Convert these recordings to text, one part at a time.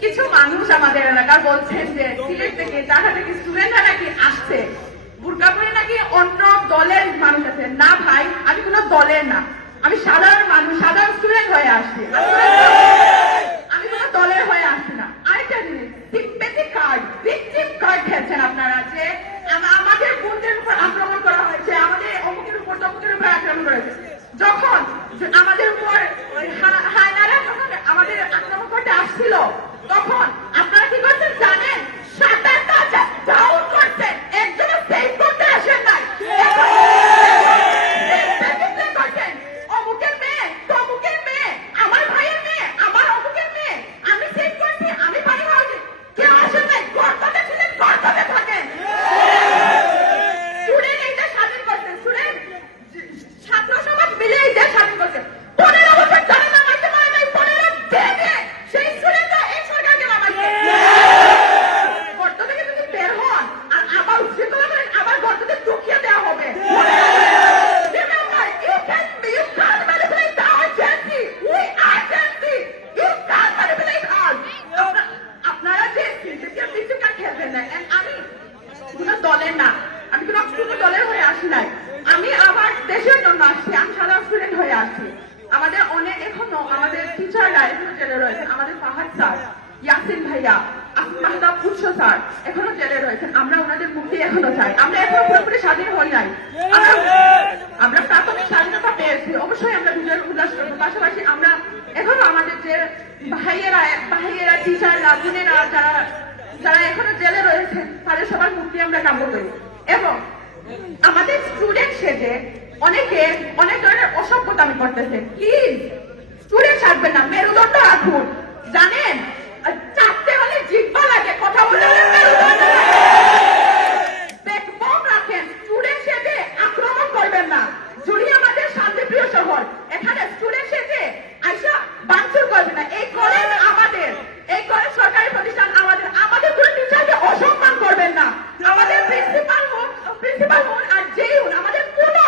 কিছু মানুষ আমাদের এলাকার বলছেন যে সিলেট থেকে ঢাকা থেকে স্টুডেন্টরা নাকি আসছে। বুরকা নাকি অন্য দলের মানুষ আছে। না ভাই, আমি কোনো দলের না। আমি সাধারণ মানুষ, সাধারণ স্টুডেন্ট হয়ে আসছি। আমি কোনো দলের হয়ে আসছি না। আরেকটা জিনিস সিম্পেথি কার্ড ভিকটিম কার্ড খেলছেন আপনারা যে আমাদের বোনদের উপর আক্রমণ করা হয়েছে, আমাদের অমুকের উপর তমুকের উপর আক্রমণ করা হয়েছে। যখন আমাদের উপর ওই হা- হায়নারা যখন আমাদের আক্রমণ করতে আসছিল তখন আপনারা কি করছেন জানেন সাতারটা ডাউন করছেন একজনও সেভ করতে আসেন নাই Save করছেন। অমুকের মেয়ে তমুকের মেয়ে আমার ভাইয়ের মেয়ে আমার অমুকের মেয়ে আমি সেভ করছি আমি পানি খাওয়াচ্ছি কেউ আসেন নাই গর্তাতে ছিলেন গর্তাতে থাকেন স্টুডেন্ট এই দেশ স্বাধীন করছেন স্টুডেন্ট ছাত্র সমাজ মিলে এই দেশ স্বাধীন করছেন পনেরো বছর জানে না মাইতে পারে নাই পনেরো দেবে সেই স্টুডেন্টরা এই সরকারকে নামাইছে গর্ত থেকে যদি বের হন আর আবার উচ্চতলা করেন আবার গর্ততে ঢুকিয়ে দেওয়া হবে Remember, you can you can't manipulate our agency. We are agency. You can't manipulate us. আপনা- আপনারা যে সিন্ডিকেট বিচুকা খেলবেন না and আমি কোনো দলের না আমি কোনো কোনো দলের হয়ে আসি নাই আমি আমার দেশের জন্য আসছি আমি সাধারণ স্টুডেন্ট আমাদের অনেক এখনও আমাদের টিচাররা এখনও জেলে রয়েছে আমাদের ফাহাদ স্যার, ইয়াসিন ভাইয়া মাহতাব উৎস স্যার এখনও জেলে রয়েছেন। আমরা ওনাদের মুক্তি এখনও চাই। আমরা এখনও পুরোপুরি স্বাধীন হই নাই। আমরা প্রাথমিক স্বাধীনতা পেয়েছি। অবশ্যই আমরা বিজয় উল্লাস করব। পাশাপাশি আমরা এখনও আমাদের যে ভাইয়েরা ভাইয়েরা টিচাররা বোনেরা যারা যারা এখনও জেলে রয়েছেন, তাদের সবার মুক্তি আমরা কাম্য করি এবং আমাদের স্টুডেন্ট সেজে অনেকে অনেক ধরনের অসভ্যতামি করতেছে। প্লিজ স্টুডেন্ট থাকবেন না মেরুদণ্ড রাখুন। জানেন আর চাপতে হলে জিব্বা লাগে কথা বলতে হলে মেরুদণ্ড লাগে। ব্যাকবোন রাখেন স্টুডেন্ট সেজে আক্রমণ করবেন না যদি আমাদের শান্তিপ্রিয় শহর এখানে স্টুডেন্ট সেজে আইসা বাঞ্চুর করবে না এই কলেজ আমাদের এই কলেজ সরকারি প্রতিষ্ঠান আমাদের আমাদের কোনো টিচারকে অসম্মান করবেন না আমাদের প্রিন্সিপাল হোক প্রিন্সিপাল হোক আর যেই হোক আমাদের কোনো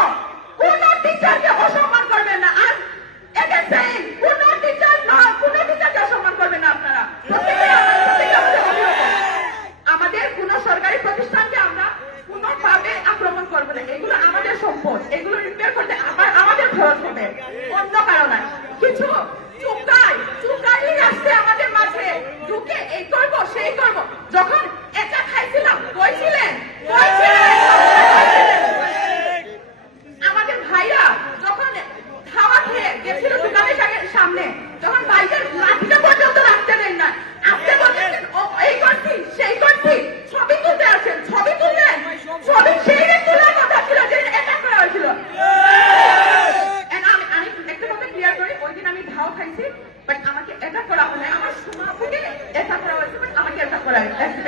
কোনো টিচারকে অসম্মান করবেন না আর এটা saying কোন টিচার না কোন টিচারকে অসম্মান করবেন না আপনারা প্রত্যেকে আমাদের প্রত্যেকে আমাদের অভিভাবক আমাদের কোন সরকারি প্রতিষ্ঠানকে আমরা কোনোভাবে না এগুলো আমাদের সম্পদ এগুলো রিপেয়ার করতে আমাদের খরচ হবে। অন্য কারণে কিছু আমি ধাও খাইছি বাট আমাকে এটা করা হয় আমার এটা করা হয়েছে বাট আমাকে এটা করা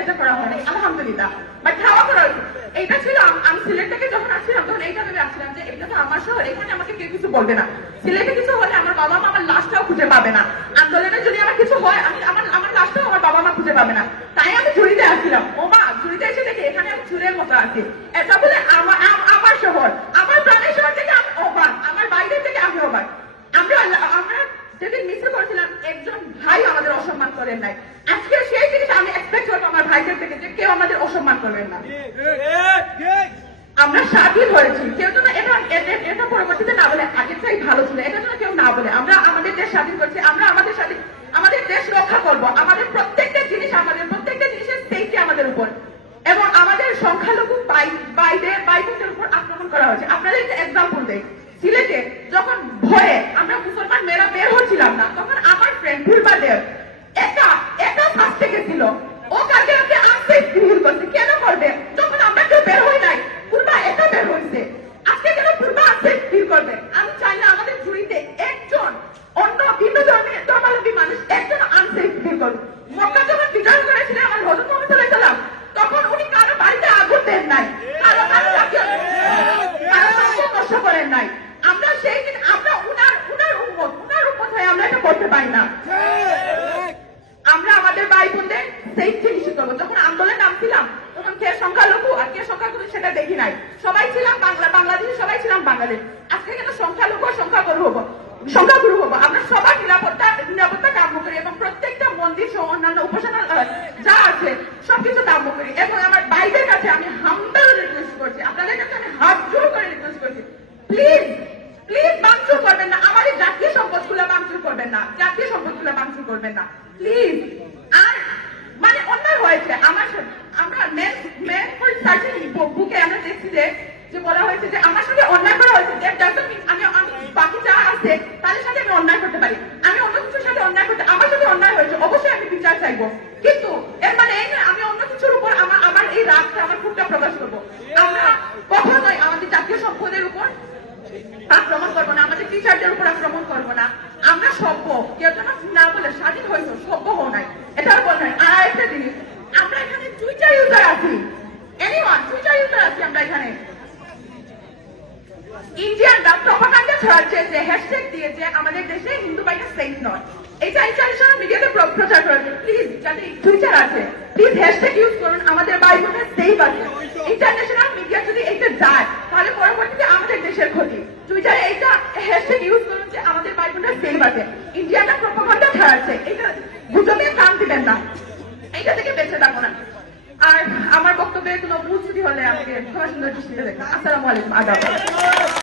এটা করা আলহামদুলিল্লাহ। বাট করা হয়েছে। এইটা ছিল আমি সিলেট থেকে যখন আসছিলাম, তখন এইটা আসছিলাম যে এটা তো আমার শহর, এখানে আমাকে কেউ কিছু বলবে না। সিলেটে কিছু হলে আমার বাবা মা আমার লাশটাও খুঁজে পাবে না। আন্দোলনে যদি আমার কিছু হয়, আমি আমার আমার লাশটাও আমার বাবা মা খুঁজে পাবে না। তাই আমি ঝুড়িতে আসছিলাম। ও মা, ঝুড়িতে এসে দেখি এখানে আমি চুরের মতো আছি। এটা বলে আমার আম- আমার শহর আমার প্রাণের শহর থেকে আমি অবাক আমার বাইরে থেকে আমি অবাক আমরা আমরা যেদিন মিছিল করেছিলাম একজন ভাই আমাদের অসম্মান করেন নাই। আজকে সেই জিনিস আমি এক্সপেক্ট করব আমার ভাইদের থেকে যে কেউ আমাদের অসম্মান করবেন না। আমরা স্বাধীন হয়েছি। কেউ যেন এটা এটা- পরবর্তীতে না বলে আগেরটাই ভালো ছিল। এটা যেন কেউ না বলে আমরা আমাদের দেশ স্বাধীন করছি আমরা আমাদের স্বাধীন আমাদের দেশ রক্ষা করব। আমাদের প্রত্যেকটা জিনিস আমাদের প্রত্যেকটা জিনিসের সেফটি আমাদের উপর। এবং আমাদের সংখ্যালঘু বাই বাইরে বাইদের উপর আক্রমণ করা হয়েছে। আপনাদের একটা এক্সাম্পল দেই। সিলেটে যখন ভয়ে আমরা মুসলমান মেয়েরা বের হচ্ছিলাম না তখন আমার ফ্রেন্ড ফুলবাদের একা একা ফাঁসতে গেছিল ও কালকে রাতে আনসেফ ফিল করছে কেন করবে যখন আমরা কেউ বের হই নাই পূর্বা একা বের হয়েছে আজকে কেন পূর্বা আনসেফ ফিল করবে আমি চাই না আমাদের ঝুড়িতে একজন অন্য ভিন্ন ধর্মের ধর্মাবলম্বী মানুষ একজন আনসেফ ফিল করবে মক্কা যখন বিজয় করেছিলেন আমার হজরত মোহাম্মদ সাল্লাল্লাহু আলাইহি সাল্লাম তখন উনি কারও বাড়িতে আগুন দেন নাই কারও কারও জাতীয় কারও সম্পদ নষ্ট করেন নাই আমরা সেই দিন আমরা উনার উনার উম্মত উনার উম্মত হয়ে আমরা এটা করতে পারি না আমরা আমাদের ভাই বোনদের সেফটি নিশ্চিত করব যখন আন্দোলনে নামছিলাম তখন কে সংখ্যালঘু আর কে সংখ্যাগুরু সেটা দেখি নাই। সবাই ছিলাম বাংলা, বাংলাদেশে সবাই ছিলাম বাংলাদেশ আজকে কেন সংখ্যালঘু সংখ্যাগুরু হব। সংখ্যাগুরু হব। আমরা সবার নিরাপত্তা নিরাপত্তা কাম্য করি এবং প্রত্যেকটা মন্দির সহ অন্যান্য উপাসনা যা আছে, সবকিছু দাম্য করি। এবং আমার বাইরের কাছে আমি হাম্বেল রিকোয়েস্ট করছি। আপনাদের কাছে আমি হাত জোর করে রিকোয়েস্ট করছি। প্লিজ প্লিজ ভাঙচুর করবেন না। আমার এই জাতীয় সম্পদগুলো ভাঙচুর করবেন না। জাতীয় সম্পদগুলো ভাঙচুর করবেন না। প্লিজ আর মানে অন্যায় হয়েছে। আমরা মেন মেন ফর সার্চিং বুকে আমরা দেখছি যে যে বলা হয়েছে যে আমার সাথে অন্যায় করা হয়েছে। যে আমি আমি বাকি যা আছে, তাদের সাথে আমি অন্যায় করতে পারি। আমি অন্য কিছুর সাথে অন্যায় করতে, আমার সাথে অন্যায় হয়েছে, অবশ্যই আমি বিচার চাইব। কিন্তু, এর মানে এই নয়, আমি অন্য কিছুর উপর আমার আমার এই রাগটা, আমার ক্ষোভটা প্রকাশ করব। আমরা কখনোই আমাদের জাতীয় সম্পদের উপর আক্রমণ করব না, আমাদের টিচারদের উপর আক্রমণ করব না। আমরা সভ্য, কেউ যেন না বলে স্বাধীন হয়েছে সভ্য হও নাই। এটাও বল নাই আর আরেকটা জিনিস, আমরা এখানে টুইটার ইউজার আছি। এনিওয়ান ইউজার আছি ছড়াচ্ছে যে হ্যাশট্যাগ দিয়ে আমাদের দেশে হিন্দু বাইটা সেফ নয়। এটা ইন্টারন্যাশনাল মিডিয়াতে প্র- প্রচার করেছে। প্লিজ যাতে টুইটার আছে প্লিজ হ্যাশট্যাগ ইউজ করুন, আমাদের ভাই সেফ আছে। ইন্টারন্যাশনাল মিডিয়া যদি এটা যায়, তাহলে পরবর্তীতে আমাদের দেশের ক্ষতি। টুইটারে এইটা হ্যাশট্যাগ ইউজ করুন যে আমাদের ভাই সেফ আছে। ইন্ডিয়ানরা প্রপাগান্ডা ছড়াচ্ছে এটা গুজবে কান দিবেন না। এইটা থেকে বেঁচে থাকো না আর আমার বক্তব্যে কোনো ভুল হলে আমাকে ক্ষমা সুন্দর দৃষ্টিতে দেখবেন। আসসালামু আলাইকুম আদাব।